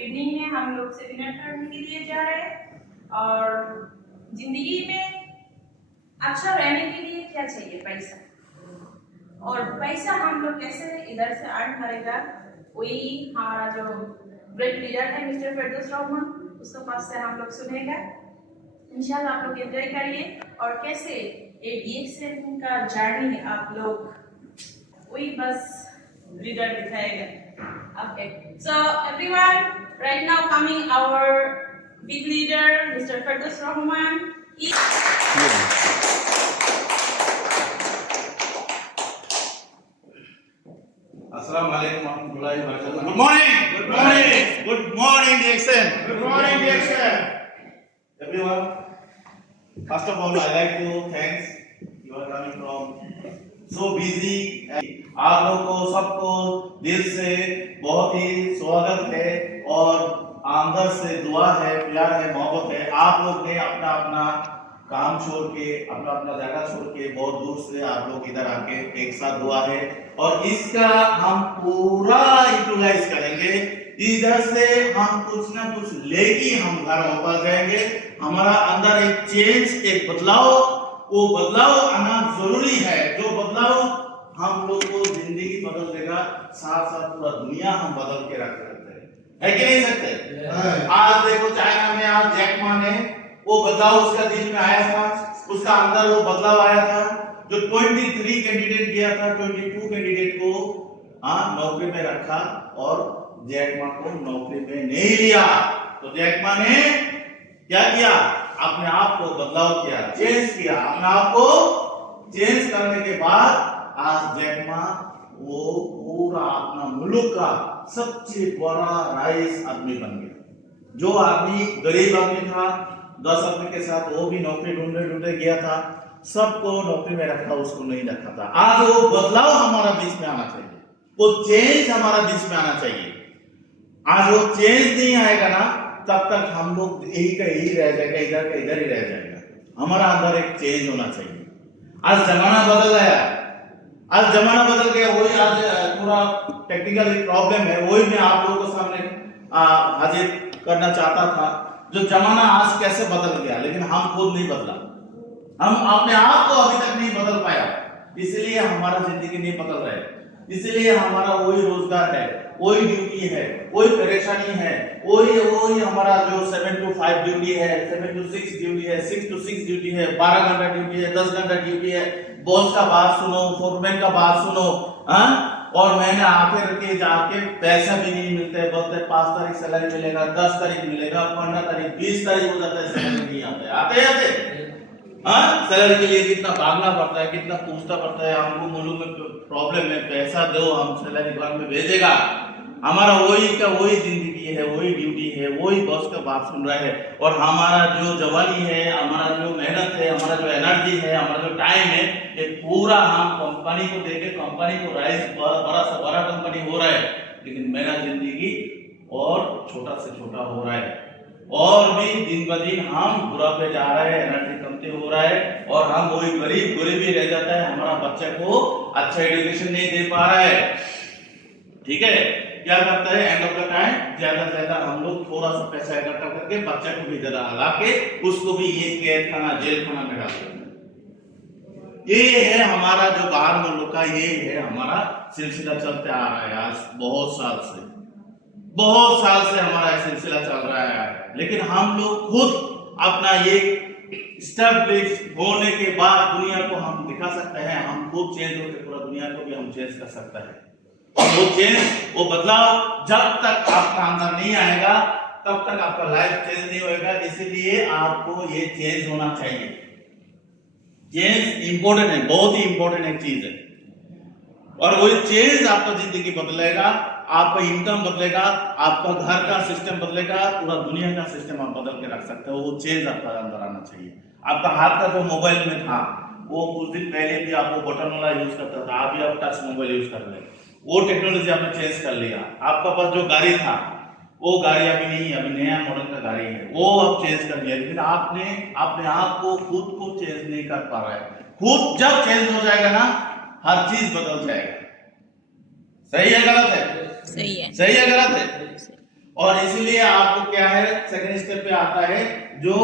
Evening में हम लोग सेमिनार करने के लिए जा रहे हैं और जिंदगी में अच्छा रहने के लिए क्या चाहिए? पैसा। और पैसा हम लोग कैसे इधर से अर्न करेगा, वही हमारा जो ग्रेट लीडर है मिस्टर फिरदौस रहमान, उसके पास से हम लोग सुनेगा। इंशाल्लाह आप लोग एंजॉय करिए और कैसे ये DXN का जर्नी आप लोग वही बस लीडर दिखाएगा। Okay, so everyone, right now coming our big leader, Mr. Firdaus Rahman. Assalamu alaikum warahmatullahi wabarakatuh. Good morning. Good morning. Good morning, DXN. Good morning, DXN. Everyone, first of all, I like to thanks. You are coming from so busy. आप लोगों को सबको दिल से बहुत ही स्वागत है और अंदर से दुआ है, प्यार है, मोहब्बत है। आप लोग ने अपना अपना काम छोड़ के, अपना अपना जगह छोड़ के बहुत दूर से आप लोग इधर आके एक साथ हुआ है और इसका हम पूरा यूटिलाइज करेंगे। इधर से हम कुछ ना कुछ लेके हम घर वापस जाएंगे। हमारा अंदर एक चेंज, एक बदलाव, वो बदलाव आना जरूरी है। जो बदलाव हम लोग को जिंदगी बदल देगा, साथ साथ पूरा दुनिया हम बदल के रख सकते हैं, है कि नहीं सकते? आज देखो चाइना में आज जैक मा ने वो बदलाव उसका दिल में आया था, उसका अंदर वो बदलाव आया था। जो 23 कैंडिडेट गया था, 22 कैंडिडेट को नौकरी में रखा और जैक मा को नौकरी में नहीं लिया। तो जैक मा ने क्या किया? अपने आप को बदलाव किया, चेंज किया। अपने आप को चेंज करने के बाद आज जैक मा वो पूरा अपना मुल्क का सबसे बड़ा राइस आदमी बन गया। जो आदमी गरीब आदमी था, 10 आदमी के साथ वो भी नौकरी ढूंढे गया था, सबको नौकरी में रखा, उसको नहीं रखा था। आज वो बदलाव हमारा बीच में आना चाहिए, वो चेंज हमारा बीच में आना चाहिए। आज वो चेंज नहीं आएगा ना, तब तक हम लोग यही का यही रह जाएगा, इधर का इधर ही रह जाएगा। हमारा अंदर एक चेंज होना चाहिए। आज जमाना बदल गया, आज जमाना बदल गया। वही आज पूरा टेक्निकल प्रॉब्लम है, वही मैं आप लोगों को सामने हाजिर करना चाहता था। जो जमाना आज कैसे बदल गया, लेकिन हम खुद नहीं बदला, हम अपने आप को अभी तक नहीं बदल पाया, इसलिए हमारा जिंदगी नहीं बदल रहा है। इसलिए हमारा वही रोजगार है, वही ड्यूटी है, वही परेशानी है, वही हमारा जो 7 to 5 ड्यूटी है, 7 to 6 ड्यूटी है, 6 to 6 ड्यूटी है, 12 घंटा ड्यूटी है, 10 घंटा ड्यूटी है। बॉस का बात सुनो, फोरमैन का बात सुनो, और मैंने आके रखे जाके पैसा भी नहीं मिलता है। बोलते 5 तारीख सैलरी मिलेगा, 10 तारीख मिलेगा, 15 तारीख, 20 तारीख हो जाता है, सैलरी नहीं आते आते सैलरी के लिए कितना भागना पड़ता है, कितना पूछना पड़ता है। हमको मुल्क में प्रॉब्लम है, पैसा दो, हम सैलरी बैंक में भेजेगा। हमारा वही का वही जिंदगी है, वही ड्यूटी है, वही बॉस का बात सुन रहा है। और हमारा जो जवानी है, हमारा जो मेहनत है, हमारा जो एनर्जी है, हमारा जो टाइम है, ये पूरा हम कंपनी को देके, कंपनी को राइज बड़ा से बड़ा कंपनी हो रहा है, लेकिन मेरा जिंदगी और छोटा से छोटा हो रहा है। और भी दिन ब दिन हम बुरा पे जा रहे हैं, एनर्जी कमती हो रहा है और हम वही गरीब ही रह जाता है। हमारा बच्चे को अच्छा एजुकेशन नहीं दे पा रहा है। ठीक है, क्या करता है एंड ऑफ द टाइम ज्यादा से ज्यादा हम लोग थोड़ा सा पैसा इकट्ठा करके बच्चे को भी ज्यादा लगा के उसको भी ये कैद खाना, जेल खाना में डाल देते। ये है हमारा जो बाहर मुल्क का, ये है हमारा सिलसिला चलते आ रहा है। आज बहुत साल से हमारा सिलसिला चल रहा है, लेकिन हम लोग खुद अपना ये स्टेब्लिश होने के बाद दुनिया को हम दिखा सकते हैं। हम खुद चेंज होकर पूरा दुनिया को भी हम चेंज कर सकते हैं। और वो चेंज, वो बदलाव जब तक आपका अंदर नहीं आएगा, तब तक आपका लाइफ चेंज नहीं होएगा। इसलिए आपको ये चेंज होना चाहिए। चेंज इंपॉर्टेंट है, बहुत ही इंपॉर्टेंट एक चीज है। और वो चेंज आपका जिंदगी बदलेगा, आपका इनकम बदलेगा, आपका घर का सिस्टम बदलेगा, पूरा दुनिया का सिस्टम आप बदल के रख सकते हो। वो चेंज आपका अंदर आना चाहिए। आपका हाथ का जो मोबाइल में था, वो कुछ दिन पहले भी आप वो बटन वाला यूज करता था, अभी आप टच मोबाइल यूज कर रहे, वो टेक्नोलॉजी आपने चेंज कर लिया। आपका पास जो गाड़ी था, वो गाड़ी अभी नहीं, अभी नया मॉडल का गाड़ी है, वो आप चेंज कर लिया, लेकिन आपने अपने आप को खुद को चेंज नहीं कर पा रहा है। खुद जब चेंज हो जाएगा ना, हर चीज बदल जाएगा। सही है गलत है? सही है। सही है गलत है? और इसीलिए आपको क्या है, सेकंड स्टेप पे आता है, जो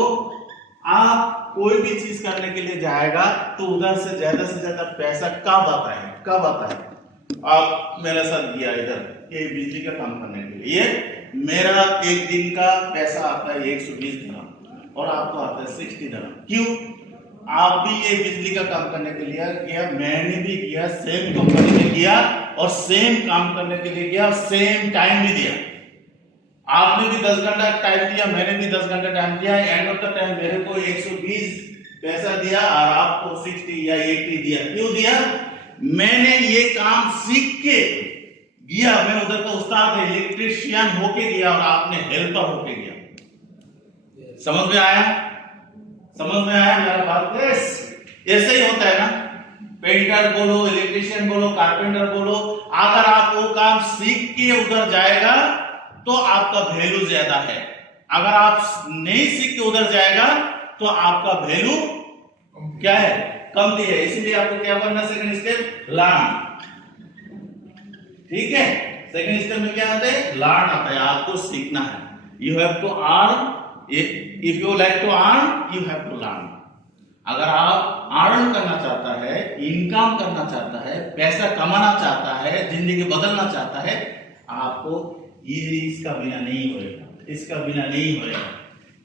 आप कोई भी चीज करने के लिए जाएगा तो उधर से ज्यादा पैसा कब आता है। आप मेरे साथ गया इधर ये बिजली का काम करने के लिए, ये मेरा एक दिन का पैसा आता है 120 दिरहम और आपको आता है 60 दिरहम। क्यों? आप भी ये बिजली का काम करने के लिए गया, मैंने भी किया, सेम कंपनी में किया और सेम काम करने के लिए गया, सेम टाइम भी दिया। आपने भी 10 घंटा टाइम दिया, मैंने भी 10 घंटा टाइम दिया। एंड ऑफ द टाइम मेरे को 120 पैसा दिया और आपको 60 या 80 दिया। क्यों दिया? मैंने ये काम सीख के गया, मैं उधर का उस्ताद है, इलेक्ट्रीशियन होके गया और आपने हेल्पर होके गया। समझ में आया? समझ में आया मेरा बात? ऐसे ही होता है ना, पेंटर बोलो, इलेक्ट्रीशियन बोलो, कारपेंटर बोलो, अगर आप वो काम सीख के उधर जाएगा तो आपका वैल्यू ज्यादा है। अगर आप नहीं सीख के उधर जाएगा तो आपका वैल्यू क्या है? कम है। इसीलिए आपको क्या करना, सेकंड स्टेप लर्न। ठीक है, सेकंड स्टेप में क्या आता है? लर्न आता है, आपको सीखना है। You have to earn, if you like to earn you have to learn. अगर आप अर्न करना चाहता है, इनकम करना चाहता है, पैसा कमाना चाहता है, जिंदगी बदलना चाहता है, आपको ये इसका बिना नहीं होएगा, इसका बिना नहीं होएगा।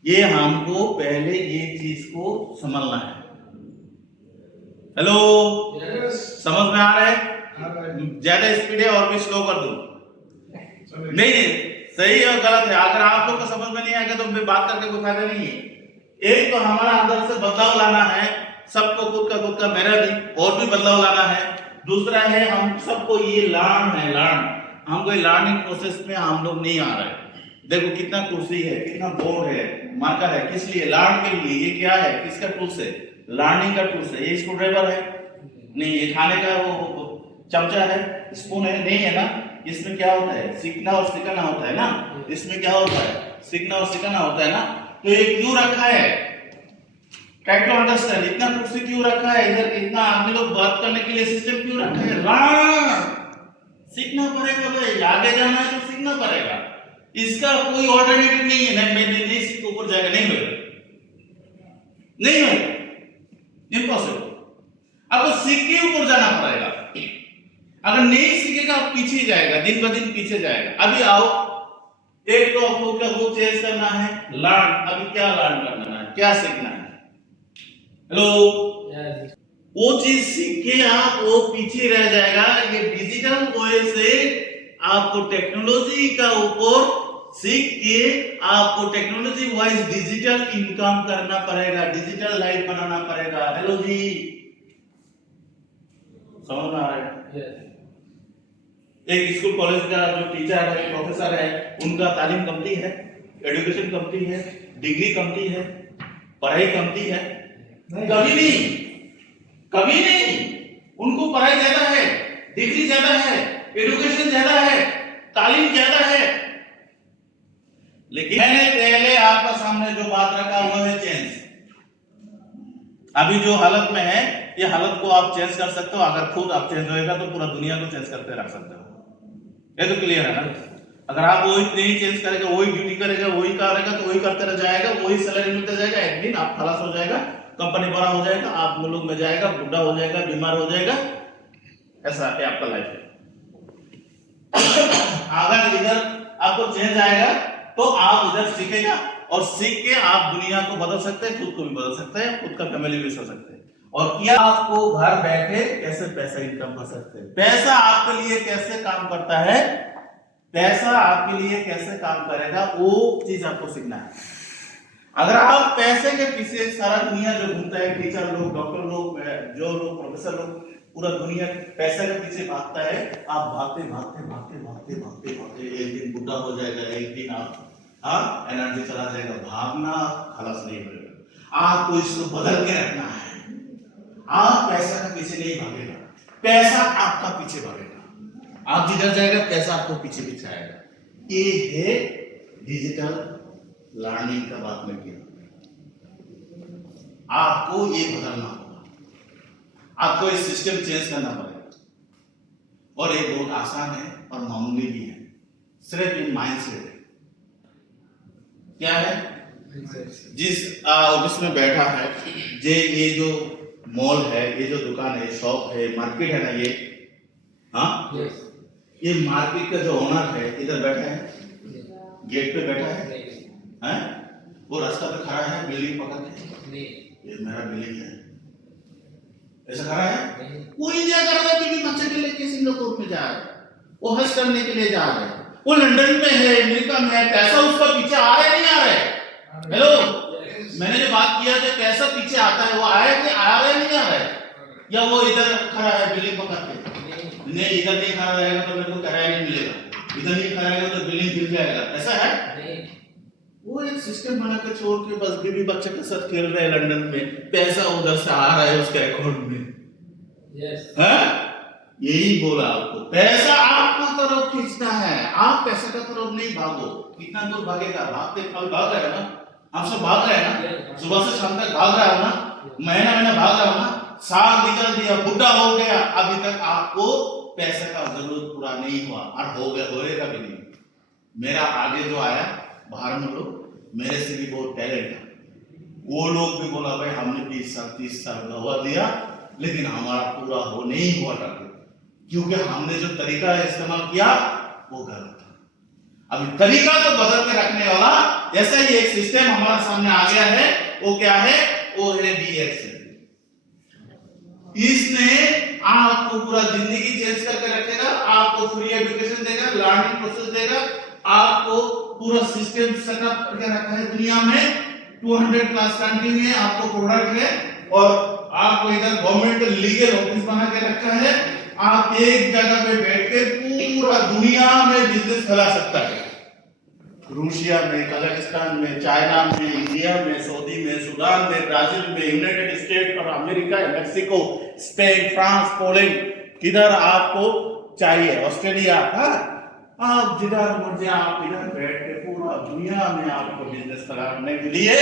ये हमको पहले ये चीज को समझना है। हेलो, समझ में आ रहा है? ज्यादा स्पीड है और भी स्लो कर दूं? नहीं, सही और गलत है। अगर आप लोग को समझ में नहीं आएगा तो मैं बात करके कोई फायदा नहीं है। एक तो हमारा अंदर से बदलाव लाना है, सबको खुद का मेरा भी और भी बदलाव लाना है। दूसरा है हम सबको ये लर्न है, लर्न। हमको लर्निंग प्रोसेस में हम लोग नहीं आ रहे। देखो कितना कुर्सी है, कितना बोर्ड है, मार्कर है, किस लिए? लर्न के लिए। ये क्या है? किसका टूल्स है? लर्निंग का टूल्स है। ये स्क्रू ड्राइवर है नहीं, ये खाने का वो चमचा है, स्पून है नहीं, है ना? इसमें क्या होता है? सीखना और सिखाना होता है ना। इसमें क्या होता है? सीखना और सिखाना होता है ना। तो ये क्यों रखा है? Try to understand. इतना कुर्सी क्यों रखा है इधर? इतना आदमी लोग बात करने के लिए सिस्टम क्यों रखा है? लर्न, सीखना पड़ेगा भाई। आगे जाना है तो सीखना पड़ेगा। इसका कोई ऑल्टरनेटिव नहीं है। मैं नहीं सीख ऊपर जाएगा, नहीं होगा, नहीं होगा, इम्पॉसिबल। आपको सीख के ऊपर जाना पड़ेगा। अगर नहीं सीखेगा आप पीछे ही जाएगा, दिन ब दिन पीछे जाएगा। अभी आओ, एक तो आपको क्या वो चेंज करना है, लर्न। अभी क्या लर्न करना है, क्या सीखना है? हेलो, वो चीज सीख के आप वो पीछे रह जाएगा। ये डिजिटल वे से आपको टेक्नोलॉजी का ऊपर सीख के आपको टेक्नोलॉजी वाइज डिजिटल इनकम करना पड़ेगा, डिजिटल लाइफ बनाना पड़ेगा। हेलो जी, समझ में आ रहा है? एक स्कूल कॉलेज का जो टीचर है, प्रोफेसर है, उनका तालीम कमती है, एजुकेशन कमती है, डिग्री कमती है, पढ़ाई कमती है? कभी नहीं, कभी नहीं। उनको पढ़ाई ज्यादा है, डिग्री ज्यादा है, एजुकेशन ज्यादा है, तालीम ज्यादा है। लेकिन मैंने पहले आपका सामने जो बात रखा हुआ है चेंज। अभी जो हालत में है, ये हालत को आप चेंज कर सकते हो। अगर खुद आप चेंज होएगा तो पूरा दुनिया को चेंज करके रख सकते हो। ये तो क्लियर है ना? अगर आप वही नहीं चेंज करेगा, वही ड्यूटी करेगा, वही करेगा तो वही करते रह जाएगा, वही सैलरी मिलता जाएगा। एक दिन आप खलास हो जाएगा, कंपनी बड़ा हो जाएगा, आप मुल्क में जाएगा, बुढ़ा हो जाएगा, बीमार हो जाएगा। ऐसा है आपका लाइफ है। अगर इधर आपको चेंज आएगा तो आप इधर सीखेगा और सीख के आप दुनिया को बदल सकते हैं, खुद को भी बदल सकते हैं, खुद का फैमिली भी बदल सकते हैं। और क्या आपको घर बैठे कैसे पैसा इनकम कर सकते हैं, पैसा आपके लिए कैसे काम करता है, पैसा आपके लिए कैसे काम करेगा, वो चीज आपको सीखना है। अगर आप पैसे के पीछे सारा दुनिया जो घूमता है, टीचर लोग, डॉक्टर लोग, जो लोग, प्रोफेसर लोग, पूरा दुनिया पैसे के पीछे भागता है। आप भागते भागते भागते भागते भागते भागते एक दिन बुढ़ा हो जाएगा, एक दिन आप एनर्जी चला जाएगा। भागना खलास नहीं होगा। आपको इसको बदल के रखना है। आप पैसा के पीछे नहीं भागेगा, पैसा आपका पीछे भागेगा। आप जिधर जाएगा पैसा आपको पीछे पीछे आएगा। ये है डिजिटल लर्निंग का बात में किया। आपको ये बदलना होगा, आपको ये सिस्टम चेंज करना पड़ेगा। और ये बहुत आसान है और मामूली भी है, सिर्फ इन माइंड सेट। क्या है? जिस ऑफिस में बैठा है, ये जो मॉल है, ये जो दुकान है, शॉप है, मार्केट है ना ये, हाँ, ये मार्केट का जो ओनर है इधर बैठा है, गेट पे बैठा है, हैं? वो रास्ता पे खड़ा है बिल्डिंग पकड़ के, ये मेरा बिल्डिंग है, ऐसा खड़ा है। वो इंडिया कर रहा है कि बच्चे के लेके सिंगापुर में जा रहा है, वो हज करने के लिए जा रहा है, वो लंदन में है, अमेरिका में है, पैसा उसका पीछे आ रहा है नहीं आ रहा है? हेलो, मैंने जो बात किया कि पैसा पीछे आता है, वो आया कि आ रहा है नहीं आ रहा है? या वो इधर खड़ा है बिल्डिंग पकड़ के? नहीं, इधर नहीं खड़ा रहेगा तो मेरे को किराया नहीं मिलेगा, इधर नहीं खड़ा रहेगा तो बिल्डिंग गिर जाएगा, ऐसा है? वो एक सिस्टम बना के छोड़ के बस बीवी बच्चे के साथ खेल रहे हैं लंदन में, पैसा उधर से आ रहा है उसके अकाउंट में। है? यही बोला आपको, पैसा आपको तरफ खींचना है, आप पैसे का तरफ नहीं भागो। कितना दूर भागेगा? भागते फल भाग रहे हैं ना, आप सब भाग रहे हैं ना, सुबह से शाम तक भाग रहा हो ना, महीना महीना भाग रहा हो ना, साल निकल दिया, बुढ़ा हो गया, अभी तक आपको पैसे का जरूरत पूरा नहीं हुआ और होएगा भी नहीं। मेरा आगे जो आया बाहर में लोग, मेरे से भी बहुत टैलेंट है, वो लोग भी बोला भाई हमने 20 साल 30 साल गवा दिया, लेकिन हमारा पूरा हो नहीं हुआ टारगेट, क्योंकि हमने जो तरीका इस्तेमाल किया वो गलत था। अभी तरीका तो बदल के रखने वाला ऐसा ही एक सिस्टम हमारा सामने आ गया है, वो क्या है? वो है DX। इसने आपको पूरा जिंदगी चेंज करके रखेगा, आपको फ्री एजुकेशन देगा, लर्निंग प्रोसेस देगा, आपको पूरा सिस्टम सेटअप करके रखा है दुनिया में, 200 प्लस कंट्री में आपको प्रोडक्ट है, और आपको इधर गवर्नमेंट लीगल ऑफिस बना के रखा है, आप एक जगह पे बैठ के पूरा दुनिया में बिजनेस फैला सकता है, रूसिया में, कजाकिस्तान में, चाइना में, इंडिया में, सऊदी में, सूडान में, ब्राजील में, यूनाइटेड स्टेट और America, Mexico, Spain, France, Poland, किधर आपको चाहिए, ऑस्ट्रेलिया, आप जिधर मर्जी आप इधर बैठ के पूरा दुनिया में आपको बिजनेस करने के लिए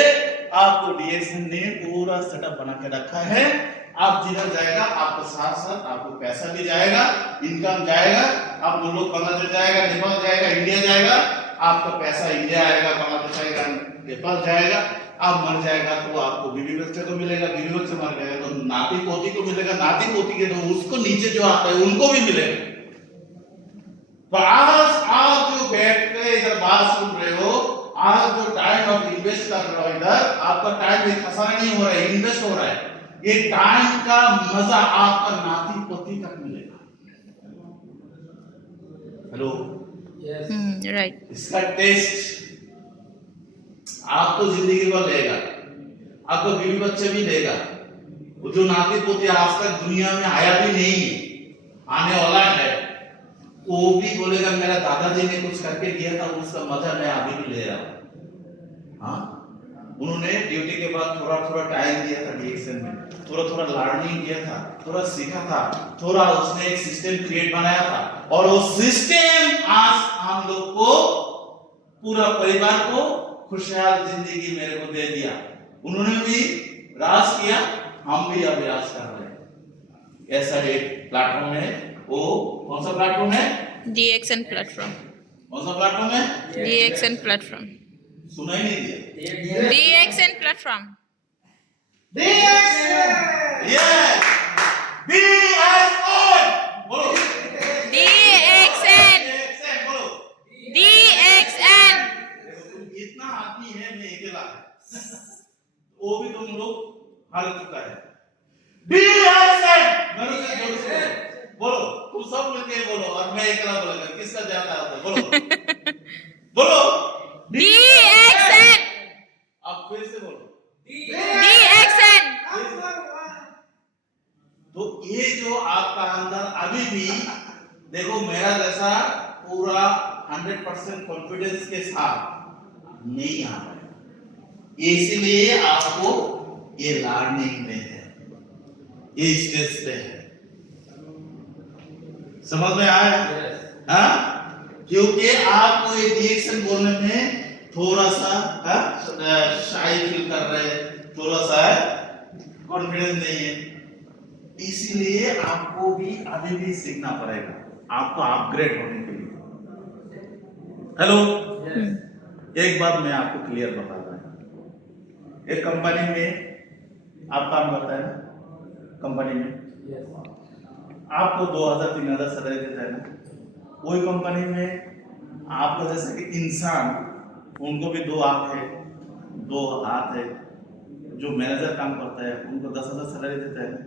आपको DXN ने पूरा सेटअप बना के रखा है। आप जिधर जाएगा आपको साथ साथ आपको पैसा भी जाएगा, इनकम जाएगा, आप लोग बांग्लादेश जाएगा, नेपाल जाएगा, इंडिया जाएगा, आपका पैसा इंडिया आएगा, बांग्लादेश आएगा, नेपाल जाएगा, आप मर जाएगा तो आपको बीवी बच्चे को मिलेगा, बीवी बच्चे मर गए तो नाती पोती को मिलेगा, नाती पोती के तो उसको नीचे जो आता है उनको भी मिलेगा। तो आज आप जो बैठ के इधर बात सुन रहे हो, आज जो टाइम आप इन्वेस्ट कर रहे हो इधर, आपका टाइम एक खसारा नहीं हो रहा है, इन्वेस्ट हो रहा है, ये टाइम का मजा आपका नाती पोती तक मिलेगा। हेलो, राइट, इसका टेस्ट आपको जिंदगी भर लेगा, आपको बीवी बच्चे भी देगा, वो जो नाती पोती आज तक दुनिया में आया भी नहीं आने वाला है, वो भी बोलेगा मेरा दादाजी ने कुछ करके दिया था, उसका मजा मैं अभी भी ले रहा हूं। हाँ, उन्होंने ड्यूटी के बाद थोड़ा थोड़ा टाइम दिया था DXN में, थोड़ा थोड़ा लर्निंग किया था, थोड़ा सीखा था, थोड़ा उसने एक सिस्टम क्रिएट बनाया था, और वो सिस्टम आज हम लोग को, पूरा परिवार को खुशहाल जिंदगी मेरे को दे दिया। उन्होंने भी राज किया, हम भी अभी राज कर रहे हैं। ऐसा एक प्लेटफॉर्म है, वो कौन सा प्लेटफॉर्म है? DXN platform. कौन सा प्लेटफॉर्म है? DXN platform. सुना ही नहीं दिया। DXN platform. यस, DXN बोलो, DXN बोलो, DXN। इतना आदमी है, मैं अकेला है, वो भी तुम लोग हार चुका है। DXN मेरे से जोर से बोलो, तुम सब मिलके बोलो, और मैं अकेला बोलूंगा, किसका ज्यादा आता है? बोलो बोलो, DXN। अब फिर से बोलो, DXN। तो ये जो आपका अंदर अभी भी देखो, मेरा जैसा पूरा 100% कॉन्फिडेंस के साथ नहीं आ रहा है, इसीलिए आपको ये लर्निंग में है, ये स्टेज पे है। समझ में आया? हाँ, क्योंकि आपको ये DXN बोलने में थोड़ा सा शाई फील कर रहे हैं, थोड़ा सा कॉन्फिडेंस नहीं है, इसीलिए आपको भी अभी भी सीखना पड़ेगा, आपको अपग्रेड होने के लिए। हेलो, एक बात मैं आपको क्लियर बता रहा हूँ, एक कंपनी में आप काम करता है ना, कंपनी में आपको 2000-3000 सैलरी देता है ना, वही कंपनी में आपको जैसे कि इंसान, उनको भी 2 आंख है, 2 हाथ है, जो मैनेजर काम करता है उनको 10,000 सैलरी देता है ना,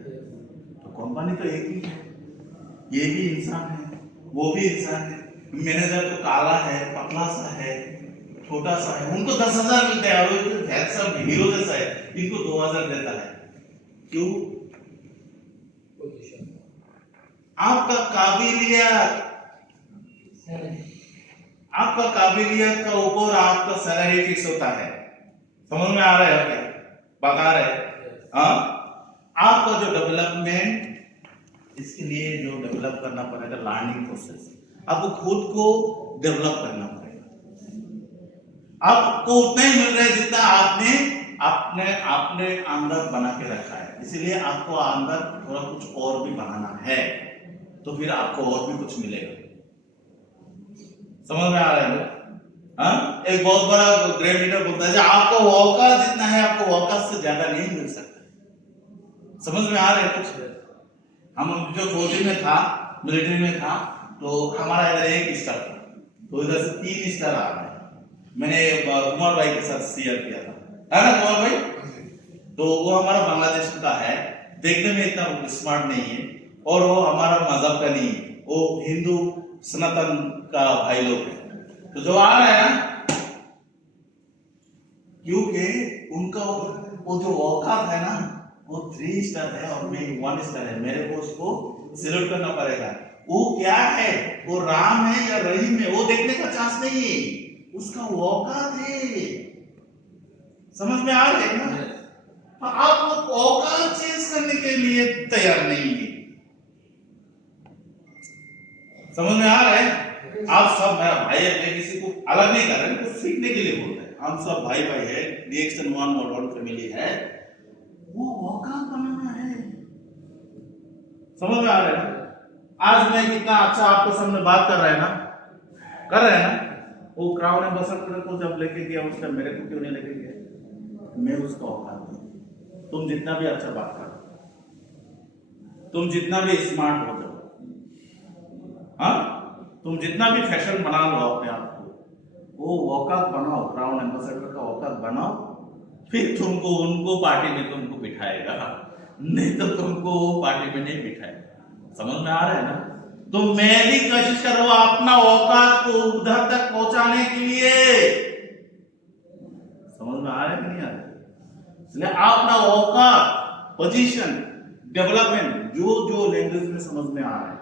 तो कंपनी तो एक ही है, ये भी इंसान है, वो भी इंसान है। मैनेजर तो काला है, पतला सा है, छोटा सा है, उनको 10,000 मिलते हैं, और वो हैंडसम हीरो जैसा है, इनको 2,000 देता है। क्यों? आपका काबिलियत, आपका काबिलियत का ऊपर आपका सैलरी फिक्स होता है। समझ में आ रहा है क्या बता रहे हैं? हाँ, आपका जो डेवलपमेंट, इसके लिए जो डेवलप करना पड़ेगा लर्निंग प्रोसेस, आपको खुद को डेवलप करना पड़ेगा। आपको उतना ही मिल रहा है जितना आपने अपने अपने अंदर बना के रखा है, इसलिए आपको अंदर थोड़ा कुछ और भी बनाना है, तो फिर आपको और भी कुछ मिलेगा। समझ में आ रहा है? हाँ, एक बहुत बड़ा ग्रेट लीडर बोलता है आपको औकात जितना है, आपको औकात से ज्यादा नहीं मिल सकता। समझ में आ रहा है कुछ? हम जो फौजी में था, मिलिट्री में था, तो हमारा इधर 1 स्टार था, तो इधर से 3 स्टार आ गए। मैंने कुमार भाई के साथ शेयर किया था, है ना कुमार भाई? तो वो हमारा बांग्लादेश का है, देखने में इतना स्मार्ट नहीं है, और वो हमारा मजहब का नहीं है, वो हिंदू सनातन का भाई लोग है। तो जो आ रहा है ना, क्योंकि उनका वो जो औकात है ना, वो 3 स्टार है और मैं 1 स्टार है, मेरे को उसको सैल्यूट करना पड़ेगा। वो क्या है, वो राम है या रहीम है, वो देखने का चांस नहीं है, उसका औकात है। समझ में आ रहा है ना? आप वो औकात चेंज करने के लिए तैयार नहीं है। समझ में आ रहा है? आप सब मेरा भाई है, मैं किसी को अलग नहीं कर रहे, कुछ सीखने के लिए बोल रहे हैं। हम सब भाई भाई है, रिएक्शन 1 और 1 फैमिली है, वो औकात बनाना है। समझ में आ रहा है ना? आज मैं कितना अच्छा आपके सामने बात कर रहा है ना, कर रहे हैं ना? वो क्राउन एम्बेसडर को जब लेके गया, उसका मेरे को क्यों नहीं लेके गया? मैं उसका औकात नहीं। तुम जितना भी अच्छा बात करो, तुम जितना भी स्मार्ट हो जाओ, हाँ, तुम जितना भी फैशन बना लो अपने आप को, वो औकात बनाओ, क्राउन एम्बेसडर का औकात बनाओ, फिर तुमको उनको पार्टी में तुमको बिठाएगा, नहीं तो तुमको पार्टी में नहीं बिठाएगा। समझ में आ रहा है ना? तो मैं भी कोशिश कर रहा हूं अपना औकात को उधर तक पहुंचाने के लिए। समझ में आ रहा है कि नहीं आ रहा? इसलिए अपना औकात, पोजीशन, डेवलपमेंट, जो लैंग्वेज में समझ में आ रहा है,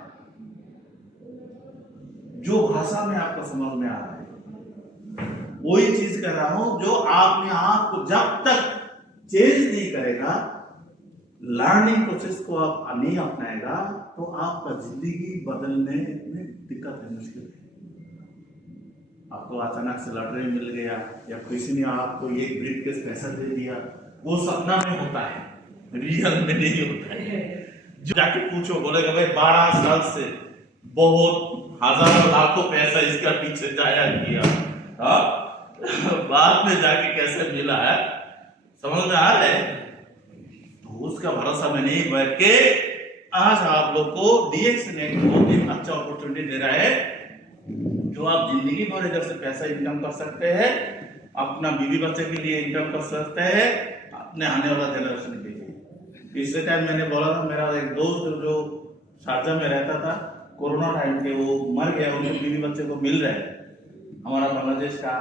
जो भाषा में आपको समझ में आ रहा है, वही चीज कर रहा हूं। जो आपने आपको जब तक चेंज नहीं करेगा, लर्निंग प्रोसेस को आप नहीं अपनाएगा, तो आपका जिंदगी बदलने में दिक्कत है, मुश्किल है। आपको अचानक से लॉटरी मिल गया, या किसी ने आपको एक ब्रीफकेस पैसा दे दिया, वो सपना में होता है, रियल में नहीं होता है। जो जाके पूछो, बोलेगा भाई 12 साल से बहुत हजारों लाखों पैसा इसका पीछे जाया किया, हाँ, बाद में जाके कैसे मिला है, समझ में आ रहा है? उसका भरोसा में नहीं बैठ के आज आप लोग को डीएक्स नेट बहुत एक अच्छा अपॉर्चुनिटी दे रहा है, जो आप जिंदगी भर इधर से पैसा इनकम कर सकते हैं, अपना बीवी बच्चे के लिए इनकम कर सकते हैं, अपने आने वाला जनरेशन के लिए। पिछले टाइम मैंने बोला था, मेरा एक दोस्त जो शारजा में रहता था, कोरोना टाइम के वो मर गया, उनके बीवी बच्चे को मिल रहा है, हमारा बांग्लादेश का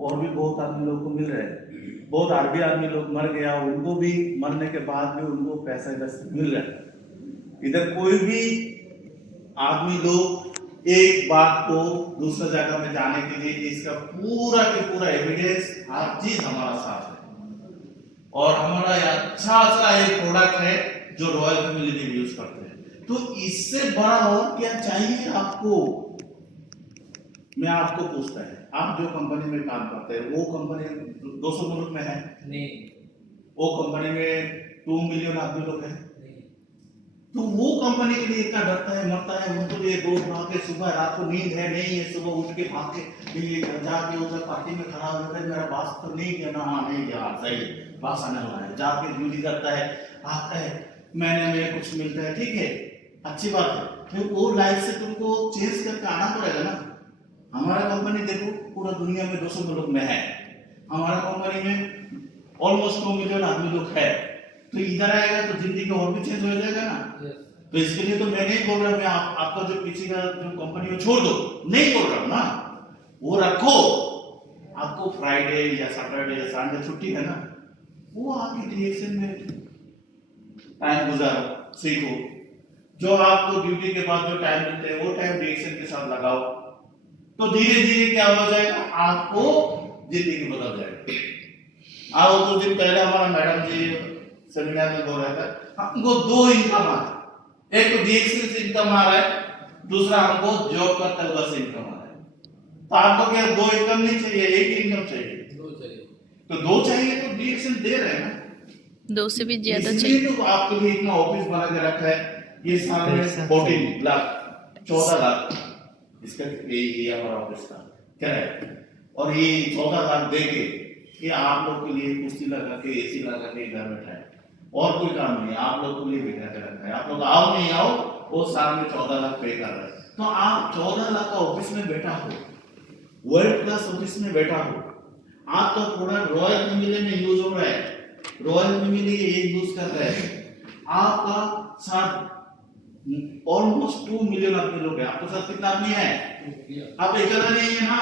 और भी बहुत आदमी लोग को मिल रहा है, बहुत अरबी आदमी लोग मर गया, उनको भी मरने के बाद भी उनको पैसा इधर से मिल रहा है। इधर कोई भी आदमी लोग एक बात को दूसरे जगह में जाने के लिए, इसका पूरा के पूरा एविडेंस, हर चीज हमारा साथ है, और हमारा अच्छा सा एक प्रोडक्ट है जो रॉयल फैमिली भी यूज करते हैं। तो इससे बड़ा और क्या चाहिए आपको? मैं आपको पूछता है, आप जो कंपनी में काम करते हैं, वो कंपनी 200 मुल्क में है? नहीं। वो कंपनी में 2 मिलियन आदमी लोग हैं? नहीं। तो वो कंपनी के लिए इतना डरता है, मरता है, उनको लिए रोज भाग के सुबह रात को नींद है नहीं है, सुबह उठ के भाग के ये जाके उधर पार्टी में खड़ा हो जाता है, मेरा बास तो नहीं किया ना, हाँ नहीं किया, सही बास आने वाला है, जाके ड्यूटी करता है, आता है, महीने में कुछ मिलता है, ठीक है, अच्छी बात है, फिर वो लाइफ से तुमको चेंज करके आना पड़ेगा ना। हमारा कंपनी देखो पूरा दुनिया में 200 मुल्क में है, हमारा कंपनी में ऑलमोस्ट 2 मिलियन आदमी लोग है, तो इधर आएगा तो जिंदगी और भी चेंज हो जाएगा ना। तो इसके लिए तो मैं नहीं बोल रहा, मैं आपका जो पीछे का जो कंपनी है छोड़ दो, नहीं बोल रहा हूँ ना, वो रखो, आपको फ्राइडे या सैटरडे या संडे छुट्टी है ना, वो आपकी डीएक्सन में टाइम गुजारो, सीखो, जो आपको ड्यूटी के बाद जो टाइम मिलते हैं वो टाइम डीएक्सन के साथ लगाओ, तो धीरे धीरे क्या हो जाएगा, आपको जिंदगी बदल जाएगी। आओ तो दिन पहले हमारा मैडम जी सेमिनार में बोल रहा था, हमको 2 इनकम आ रहा है, एक तो डीएक्सन से इनकम आ रहा है, दूसरा हमको जॉब करते हुए से इनकम आ रहा है। तो आपको क्या 2 इनकम नहीं चाहिए, एक इनकम चाहिए? 2 चाहिए। तो 2 चाहिए तो डीएक्सन दे रहे हैं ना, 2 से भी ज्यादा इसलिए चाहिए। तो आपके लिए इतना ऑफिस बना के रखा है, ये साल में 14 लाख 14 लाख इसका ये हमारा ऑफिस का क्या है, और ये 14 लाख दे के ये आप लोग के लिए कुर्सी लगा के एसी लगा के घर बैठा है, और कोई काम नहीं, आप लोग के लिए बिठा के रखा है, आप लोग आओ नहीं आओ वो साल में 14 लाख पे कर रहा है, तो आप 14 लाख का ऑफिस में बैठा हो, वर्ल्ड क्लास ऑफिस में बैठा हो, आपका पूरा रॉयल फैमिली में यूज हो रहा है, रॉयल फैमिली ये यूज कर रहे हैं, आपका साथ ऑलमोस्ट 2 मिलियन आदमी लोग हैं, आपके साथ कितना आदमी है, आप अकेला नहीं है ना,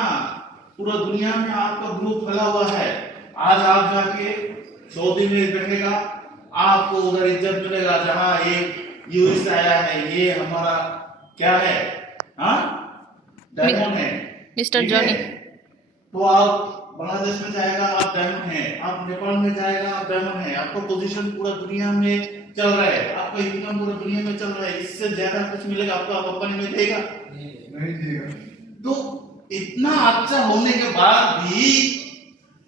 पूरा दुनिया में आपका ग्रुप फैला हुआ है, आज आप जाके सऊदी में बैठेगा, आपको उधर इज्जत मिलेगा, जहां ये यूएस आया है, ये हमारा क्या है, हाँ डायमंड है मिस्टर जॉनी, तो आप बांग्लादेश में जाएगा आप डायमंड है, आप नेपाल में जाएगा आप डायमंड है, आपका पोजीशन पूरा दुनिया में चल रहा है, आपका इनकम पूरा दुनिया में चल रहा है, इससे ज्यादा कुछ मिलेगा आपको कंपनी में देगा नहीं देगा। तो इतना अच्छा होने के बाद भी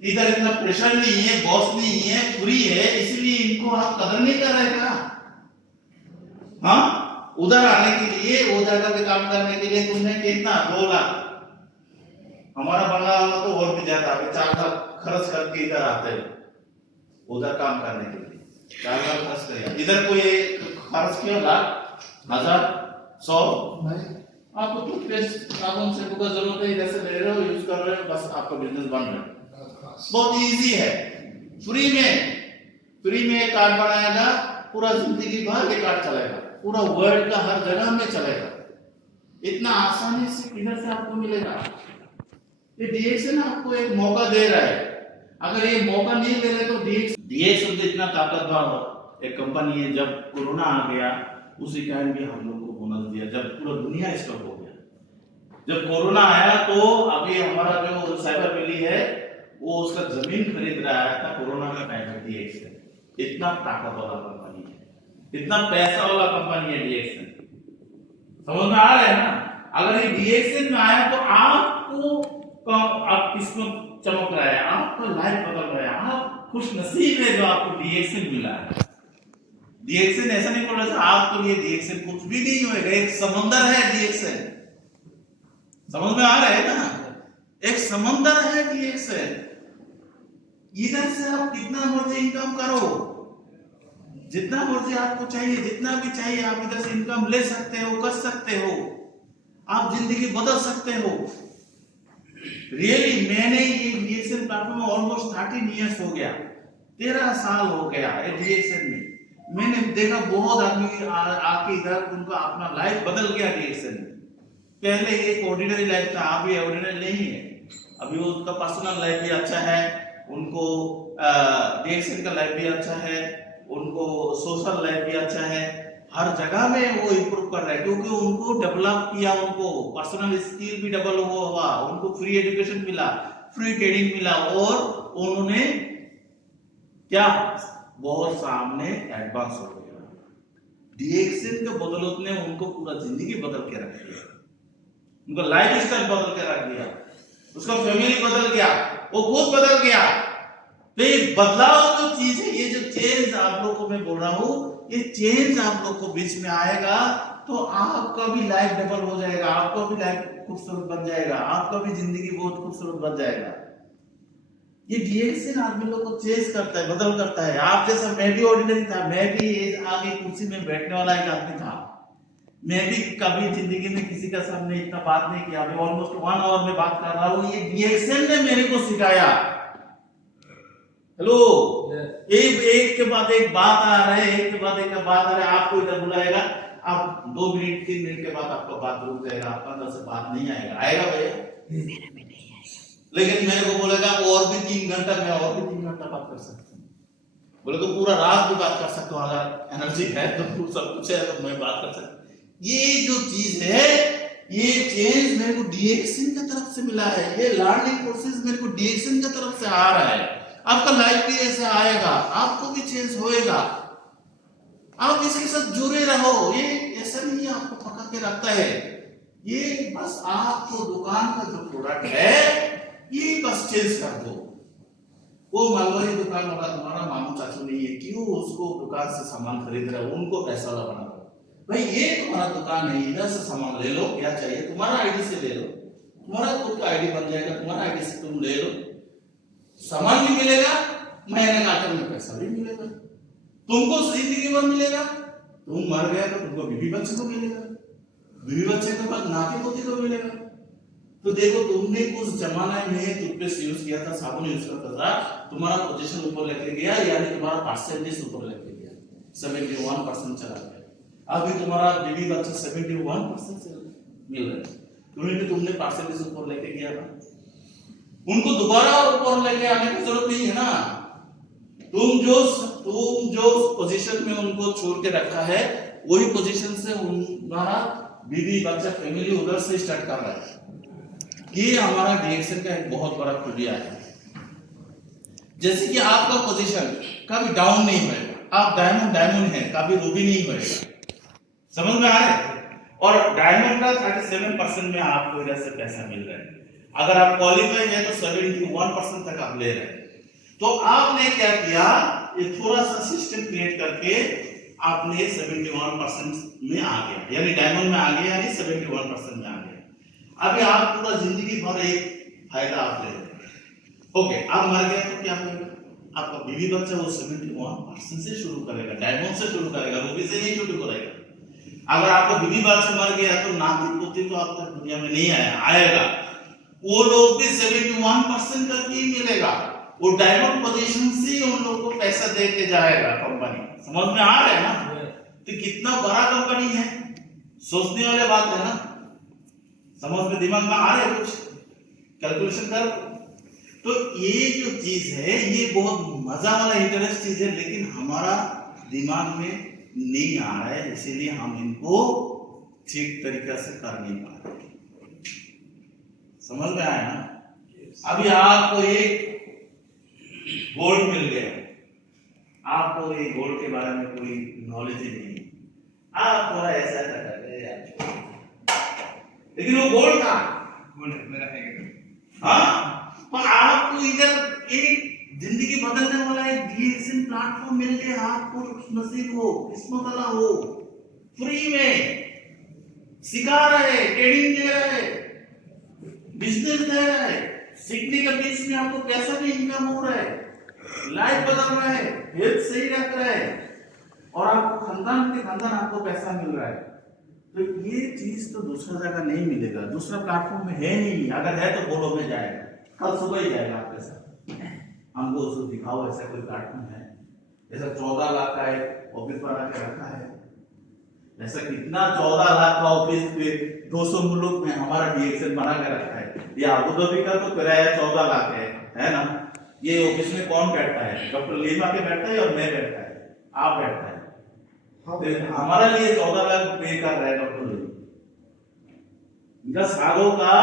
इधर इतना प्रेशर नहीं है, बॉस नहीं है, फ्री है, इसलिए इनको आप कदर नहीं कर रहे का, हाँ उधर आने के लिए वो जगह पे काम करने के लिए तुमने कितना 2 लाख, हमारा बंगला वाला तो और भी ज्यादा 4 लाख खर्च करके इधर आते हैं उधर काम करने के लिए, 4 लाख खर्च किया, इधर कोई खर्च किया लाख 1000 100 नहीं, आपको टूथपेस्ट साबुन शैम्पू का जरूरत है, इधर से ले रहे हो यूज कर रहे हो, बस आपका बिजनेस बन रहा है, बहुत इजी है, फ्री में कार्ड बनाएगा, पूरा जिंदगी भर ये कार्ड चलेगा, पूरा वर्ल्ड का हर जगह में चलेगा, इतना आसानी से किधर से आपको मिलेगा, ये डीएक्सन आपको एक मौका दे रहा है, अगर ये मौका नहीं दे रहे तो डीएक्सन तो इतना ताकतवर एक कंपनी है, जब कोरोना आ गया उसी टाइम भी हम लोग को बोनस दिया, जब पूरा दुनिया स्टॉप हो गया, जब कोरोना आया तो अभी हमारा जो साइबर वैली है वो उसका जमीन खरीद रहा था कोरोना का टाइम में डीएक्सन, इतना ताकत वाला कंपनी है, इतना पैसा वाला कंपनी है डीएक्सन, समझ में आ रहा है ना। अगर ये डीएक्सन में आया तो आपको आप किस्मत चमक रहा है, आपका लाइफ बदल रहा है, आप खुश नसीब है जो आपको डीएक्सन मिला है। डीएक्सन ऐसा नहीं बोल रहा आपके लिए डीएक्सन कुछ भी नहीं होएगा, एक समंदर है डीएक्सन, समझ में आ रहा है ना, एक समंदर है डीएक्सन, इधर से आप कितना मर्जी इनकम करो, जितना मर्जी आपको चाहिए, जितना भी चाहिए आप इधर से इनकम ले सकते हो, कर सकते हो, आप जिंदगी बदल सकते हो। रियली मैंने ये डीएक्सन प्लेटफॉर्म में ऑलमोस्ट 13 इयर्स हो गया, 13 साल हो गया है डीएक्सन में, मैंने देखा बहुत आदमी आके इधर उनका अपना लाइफ बदल गया डीएक्सन में, पहले एक ऑर्डिनरी लाइफ था, अभी ऑर्डिनरी नहीं है, अभी उसका पर्सनल लाइफ भी अच्छा है, उनको डीएक्सन का लाइफ भी अच्छा है, उनको सोशल लाइफ भी अच्छा है, हर जगह में वो इंप्रूव कर रहा है, क्योंकि उनको डेवलप किया, उनको पर्सनल स्किल भी डेवलप हुआ, उनको फ्री एजुकेशन मिला, फ्री ट्रेनिंग मिला, और उन्होंने क्या बहुत सामने एडवांस हो गया। डीएक्सन के बदौलत ने उनको पूरा जिंदगी बदल के रख दिया, उनका लाइफ स्टाइल बदल के रख दिया, उसका फैमिली बदल गया, वो खुद बदल गया। तो ये बदलाव जो चीज है, ये जो चेंज आप लोग को मैं बोल रहा हूँ, ये चेंज आप लोग को बीच में आएगा तो आपका भी लाइफ डबल हो जाएगा, आपका भी लाइफ खूबसूरत बन जाएगा, आपका भी जिंदगी बहुत खूबसूरत बन जाएगा। ये डिएक्शन आदमी लोग को चेंज करता है, बदल करता है। आप जैसा मैं भी ऑर्डिनरी था, मैं भी आगे कुर्सी में बैठने वाला एक आदमी था, मैं भी कभी जिंदगी में किसी का सामने इतना बात नहीं किया। अभी ऑलमोस्ट 1 आवर में बात कर रहा हूँ, ये डिएक्शन ने मेरे को सिखाया। हेलो, एक के बाद एक बात आ रहा है, एक के बाद एक बात आ रहा है। आपको इधर बुलाएगा, आप 2 मिनट 3 मिनट के बाद आपका बात रुक जाएगा, आपका अंदर से बात नहीं आएगा, आएगा भैया? लेकिन मेरे को बोलेगा और भी 3 घंटा, मैं और भी 3 घंटा बात कर सकता हूँ। बोले तो पूरा रात भी बात कर सकता हूँ, अगर एनर्जी है तो, सब कुछ है तो मैं बात कर सकता हूँ। ये जो चीज है, ये चेंज मेरे को डीएक्शन की तरफ से मिला है, ये लर्निंग प्रोसेस मेरे को डीएक्शन की तरफ से आ रहा है। आपका लाइफ भी ऐसे आएगा, आपको भी चेंज होएगा, आप इसके साथ जुड़े रहो। ये ऐसा नहीं आपको पकड़ के रखता है, ये बस आपको दुकान का जो प्रोडक्ट है ये बस चेंज कर दो। वो मालवाड़ी दुकान वाला तुम्हारा मामू चाचू नहीं है, क्यों उसको दुकान से सामान खरीद रहे हो, उनको पैसा वाला बना दो। भाई ये तुम्हारा दुकान है, इधर से सामान ले लो, क्या चाहिए तुम्हारा आईडी से ले लो, तुम्हारा खुद का आईडी बन जाएगा, तुम्हारा आईडी से तुम ले लो, सामान भी मिलेगा, महीने का आखिर में पैसा भी मिलेगा, तुमको जिंदगी भर मिलेगा। तुम मर गया तो तुमको बीवी बच्चे को मिलेगा, बीवी बच्चे के बाद नाती पोती को मिलेगा। तो देखो, तुमने कुछ जमाने में टूथपेस्ट यूज किया था, साबुन यूज करता था, तुम्हारा पोजीशन ऊपर लेके गया, यानी तुम्हारा परसेंटेज ऊपर लेके गया, 71% चला गया। अभी तुम्हारा बीवी बच्चा 71% मिल रहा है, तुमने परसेंटेज ऊपर लेके गया ना, उनको दोबारा ऊपर लेके आने की जरूरत नहीं है ना। तुम जो पोजीशन में उनको छोड़ के रखा है, वही पोजीशन से तुम्हारा बीवी बच्चा फैमिली उधर से स्टार्ट कर रहा है। ये हमारा डीएक्शन का एक बहुत बड़ा खुलिया है। जैसे कि आपका पोजीशन कभी डाउन नहीं होएगा, आप डायमंड है, कभी रूबी नहीं होएगा। समझ में आ रहा है? और डायमंड का 37% में आपको इधर से पैसा मिल रहा है। अगर आप क्वालिफाई है तो 71% तक आप ले रहे हैं। तो आपने क्या किया, ये थोड़ा सा सिस्टम क्रिएट करके आपने 71% में आ गया, यानी डायमंड में आ गया, यानी 71% में आ गया। अभी आप पूरा जिंदगी भर एक फायदा आप ले रहे हैं। ओके, आप मर गए तो क्या होगा, आपका बीवी बच्चा वो 71% से शुरू करेगा, डायमंड से शुरू करेगा, रूबी से नहीं शुरू करेगा। अगर आपका बीवी बच्चा मर गया तो नाती पोती तो आप तक दुनिया में नहीं आएगा, वो लोग भी 71% तक ही मिलेगा, वो डायमंड पोजीशन से उन लोगों को पैसा दे के जाएगा कंपनी। समझ में आ रहा है ना? तो कितना बड़ा कंपनी है, सोचने वाले बात है ना। समझ में, दिमाग में आ रहा है, कुछ कैलकुलेशन कर। तो ये जो चीज है, ये बहुत मजा वाला इंटरेस्ट चीज है, लेकिन हमारा दिमाग में नहीं आ रहा है, इसीलिए हम इनको ठीक तरीका से कर नहीं पा रहे। समझ में आया ना? अभी आपको एक गोल्ड मिल गया, आपको ये गोल्ड के बारे में कोई नॉलेज ही नहीं, आप थोड़ा ऐसा करते हैं, लेकिन वो गोल्ड था, मेरा है। हाँ, पर आपको इधर एक जिंदगी बदलने वाला एक डीएक्शन प्लेटफॉर्म मिल गया, आपको नसीब हो, किस्मत वाला हो, फ्री में सिखा रहे, ट्रेनिंग दे रहे, बिजनेस दे रहे, सीखने के बीच में आपको पैसा भी इनकम हो रहा है, लाइफ बदल रहा है, हेल्थ सही रख रहा है, और आपको खानदान के खानदान आपको पैसा मिल रहा है। तो ये चीज तो दूसरा जगह नहीं मिलेगा, दूसरा प्लेटफॉर्म में है नहीं। अगर है तो बोलो में जाएगा, कल सुबह ही जाएगा आपके साथ, हमको उसको दिखाओ ऐसा कोई प्लेटफॉर्म है। ऐसा 14 लाख का एक ऑफिस बना के रखा है, ऐसा कितना 14 लाख का ऑफिस पे 200 मुल्क में हमारा डीएक्शन बना के रखा है। ये अबू धाबी का तो किराया 14 लाख है ना। ये ऑफिस में कौन बैठता है? डॉक्टर लीमा के बैठता है और मैं बैठता है, आप बैठता है। तो हमारा लिए 14 लाख पे कर रहा है डॉक्टर लीमा। 10 सालों का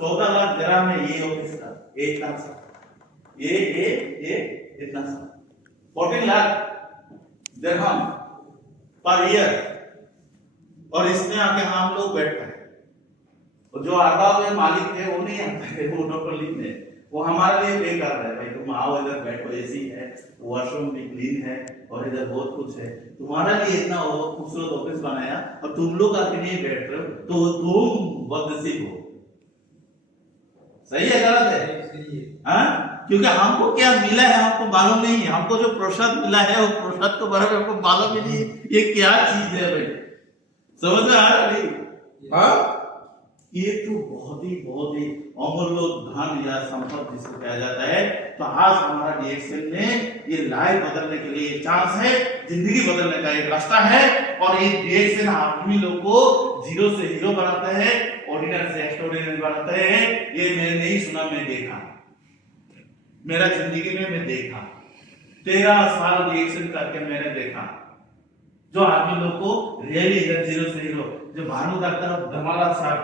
14 लाख दिरहम में ये ऑफिस का 1 लाख, ये इतना सा 14 लाख दिरहम पर ईयर, और इसमें आके हम लोग बैठते हैं। और जो आगा में मालिक है वो नहीं आता है, वो डॉक्टर लीमा है, वो हमारे लिए पे कर रहा है, भाई तुम आओ आओ इधर बैठो, एसी है, वॉशरूम भी क्लीन है और इधर बहुत कुछ है। तुम्हारा लिए इतना खूबसूरत ऑफिस बनाया और तुम लोग आके नहीं बैठ रहे हो, तो तुम बदनसीब हो। सही है गलत है? हाँ, क्योंकि हमको क्या मिला है हमको मालूम नहीं है। हमको जो प्रसाद मिला है वो प्रसाद के बारे में हमको मालूम ही नहीं है ये क्या चीज है भाई। समझ में आ रहा नहीं? हाँ, ये तो बहुत ही अमूल्य धन या संपत्ति जिसको कहा जाता है। तो आज हमारा डीएक्सएल में ये लाइफ बदलने के लिए चांस है, जिंदगी बदलने का एक रास्ता है। और ये डीएक्सएल आदमी लोग को जीरो से हीरो बनाता है, ऑर्डिनरी से एक्स्ट्राऑर्डिनरी बनाता है। ये मैं नहीं सुना, मैं देखा, मेरा जिंदगी में मैं देखा। 13 साल डीएक्सएल करके मैंने देखा जो आदमी लोग को रियली इधर जीरो से हीरो। जो भानु डॉक्टर धमाला साहब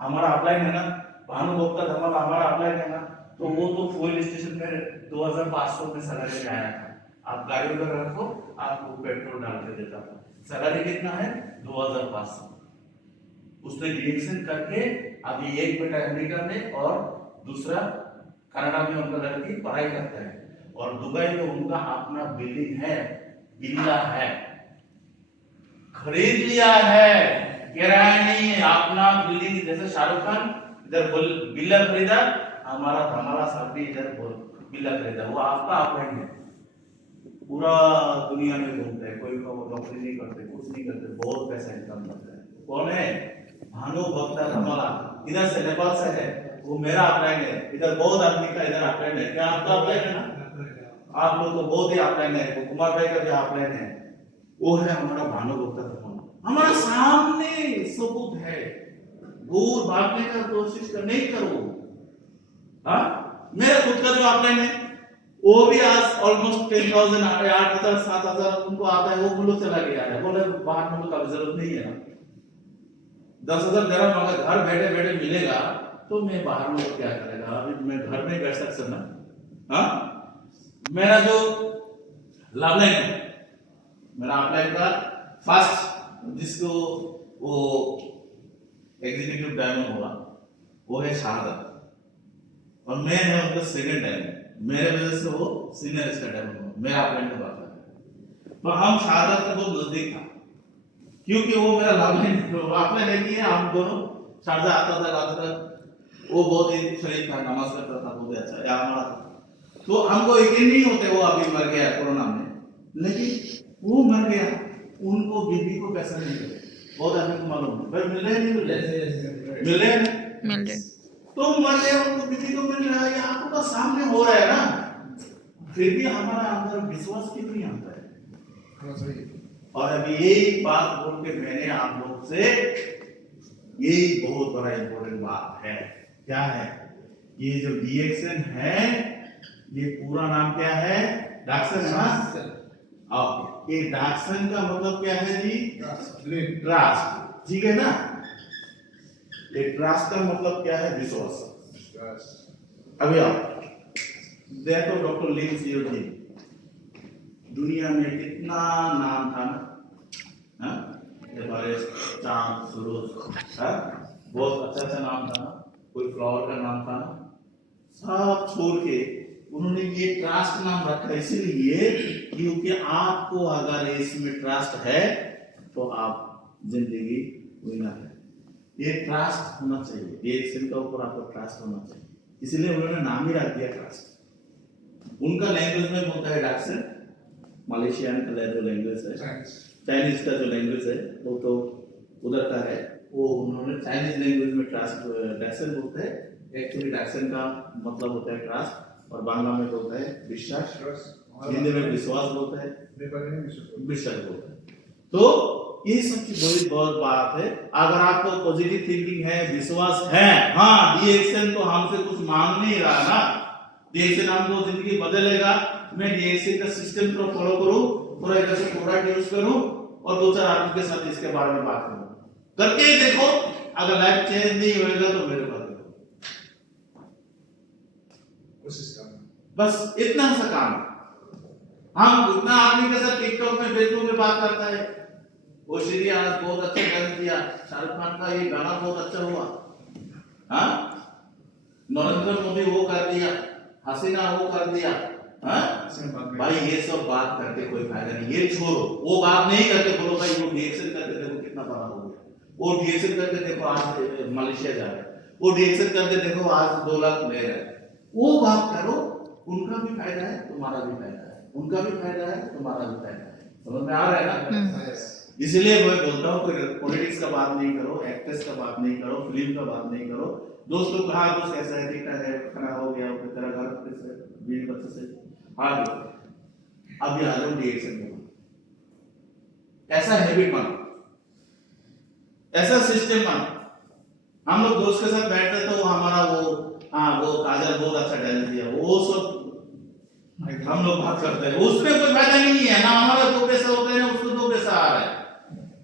हमारा अपलाइन है ना, भानु गुप्ता धमाला हमारा अपलाइन है ना, तो वो तो फुल स्टेशन में 2500 में सैलरी आया था। आप गाड़ी उधर रखो, आपको पेट्रोल डाल के देता था। सैलरी कितना है? 2500। उसने डीएक्सएल करके अभी एक बेटा अमेरिका में और दूसरा कनाडा में उनका लड़की पढ़ाई करता है। और दुबई में उनका अपना बिल्डिंग है, विला है, खरीद लिया है, किराया नहीं है, अपना बिल्डिंग। जैसे शाहरुख खान इधर विला खरीदा, हमारा धमाला साहब भी इधर विला खरीदा। वो आपका अपना है, पूरा दुनिया में घूमते हैं, कोई नौकरी नहीं करते, कुछ नहीं करते, बहुत पैसा इनकम करते हैं। कौन है? भानु गुप्ता धमाला, इधर से नेपाल से है, वो मेरा अपलाइन है। इधर बहुत आदमी का इधर अपलाइन है। क्या आपका अपलाइन है ना? आप लोग तो बहुत ही अपलाइन है। वो कुमार भाई का भी अपलाइन है, वो है हमारा भानु गुप्ता धमाला। हमारा सामने सबूत है, दूर भागने का कोशिश कर नहीं करो। हाँ, मेरा खुद का जो अपलाइन है वो भी आज ऑलमोस्ट 10,000 8,000 7,000 उनको आता है। वो मुल्क चला गया है, बोले बाहर मुल्क का जरूरत नहीं है ना। 10,000 dirham अगर घर बैठे बैठे मिलेगा तो मैं बाहर में क्या करेगा? अभी मैं घर में बैठ सकता ना। हाँ, मेरा जो लाभलाइन है, मेरा अपलाइन का फर्स्ट जिसको वो एग्जीक्यूटिव डायमंड हुआ वो है शारदा, और मैं है उनका सेकंड डायमंड। मेरे वजह से वो सीनियर स्टार डायमंड हुआ, मेरा अपलाइन का बात है। तो हम शारदा का बहुत नजदीक था, क्योंकि वो मेरा लाभलाइन अपलाइन नहीं है। हम दोनों शारदा आता था, वो बहुत ही शरीफ था, नमाज करता था, बहुत अच्छा या हमारा था। तो हमको यकीन नहीं होते वो अभी मर गया कोरोना में, लेकिन वो मर गया, उनको बीबी को पैसा नहीं मिले। बहुत आदमी को मालूम है, पर मिल रहे नहीं मिल रहे तो मर गया, उनको बीबी को मिल रहा है, आपको तो सामने हो रहा है ना। फिर भी हमारा अंदर विश्वास क्यों नहीं आता है? और अभी यही बात बोल के मैंने आप लोग से, यही बहुत बड़ा इंपॉर्टेंट बात है। क्या है? ये जो डीएक्सएल है, ये पूरा नाम क्या है? डॉक्सन है ना। अब ये डॉक्सन का मतलब क्या है जी? ट्रस्ट, ठीक है ना। ये ट्रस्ट का मतलब क्या है? विश्वास। अभी आप देखो डॉक्टर लिन सीओ जी, दुनिया में कितना नाम था ना, चांद सूरज, बहुत अच्छा अच्छा नाम था ना, कोई फ्लावर का नाम था ना, सब छोड़ के उन्होंने ये ट्रस्ट नाम रखा इसलिए क्योंकि आपको अगर इसमें ट्रस्ट है तो आप जिंदगी विनर है। ये ट्रस्ट होना चाहिए, डीएक्सएल के ऊपर आपको ट्रस्ट होना चाहिए, इसलिए उन्होंने नाम ही रख दिया ट्रस्ट। उनका लैंग्वेज में बोलता है डॉक्सन, मलेशियन का जो लैंग्वेज है, चाइनीज का जो लैंग्वेज है वो तो उधर का है, वो उन्होंने चाइनीज लैंग्वेज में ट्रस्ट डॉक्सन बोलते हैं। एक्चुअली डॉक्सन का मतलब होता है ट्रस्ट, और बांग्ला में बोलता है विश्वास, हिंदी में विश्वास बोलता है, विश्वास बोलता है। तो ये सब की बड़ी बहुत बात है। अगर आपको पॉजिटिव थिंकिंग है, विश्वास है, हाँ डीएक्सएल तो हमसे कुछ मांग नहीं रहा ना, डीएक्सएल हमको जिंदगी बदलेगा। मैं डीएक्सएल का सिस्टम को फॉलो करूं, थोड़ा इधर से प्रोडक्ट यूज करूं और दो चार आदमी के साथ इसके बारे में बात करूं, करके ही देखो। अगर लाइफ चेंज नहीं होएगा तो मेरे पास बस इतना सा काम। हम इतना आदमी के साथ टिकटॉक में, फेसबुक में बात करता है, वो श्री आज बहुत अच्छा डांस किया, शाहरुख खान का ये गाना बहुत अच्छा हुआ, हाँ नरेंद्र मोदी वो कर दिया, हसीना वो कर दिया, हाँ भाई ये सब बात करके कोई फायदा नहीं, ये छोड़ो, वो बात नहीं करके बोलो भाई वो डीएक्शन करके देखो कितना बड़ा हो गया, वो डीएक्शन करके देखो आज मलेशिया जा रहा है, वो डीएक्शन करके देखो आज 2 लाख ले रहा है, वो बात करो, उनका भी फायदा है तुम्हारा भी फायदा है, उनका भी फायदा है तुम्हारा भी फायदा है, समझ में आ रहा है ना? इसलिए मैं बोलता हूँ कोई पॉलिटिक्स का बात नहीं करो, एक्ट्रेस का बात नहीं करो, फिल्म का बात नहीं करो, दोस्त लोग हाँ दोस्त कैसा है, ठीक ठाक है, खाना हो गया, तेरा घर कैसे, बीवी बच्चे से, हाँ अभी आ जाओ डीएक्शन में, ऐसा हैबिट बना, ऐसा सिस्टम बना। हम लोग दोस्त के साथ बैठते तो हमारा वो वो काजल बहुत अच्छा डांस दिया, वो सब हम लोग बात करते हैं, उसमें कोई फायदा नहीं है ना, हमारा 2 पैसा होता है ना उसको 2 पैसा आ रहा है,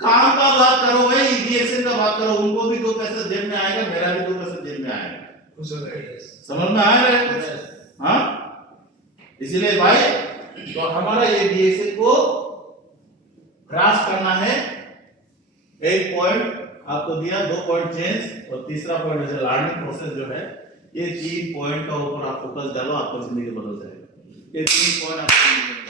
काम का बात करो भाई, डीएक्शन का बात करो, उनको भी 2 पैसा जेब में आएगा, मेरा भी 2 पैसा जेब में आएगा, समझ में आ रहा है? हाँ इसलिए भाई तो हमारा ये डीएक्शन को क्रॉस करना है, 1 पॉइंट आपको दिया, 2 पॉइंट चेंज और तीसरा पॉइंट है लर्निंग प्रोसेस जो है, ये 3 पॉइंट का ऊपर आप फोकस डालो, आपका जिंदगी बदल जाएगा, ये 3 पॉइंट आपको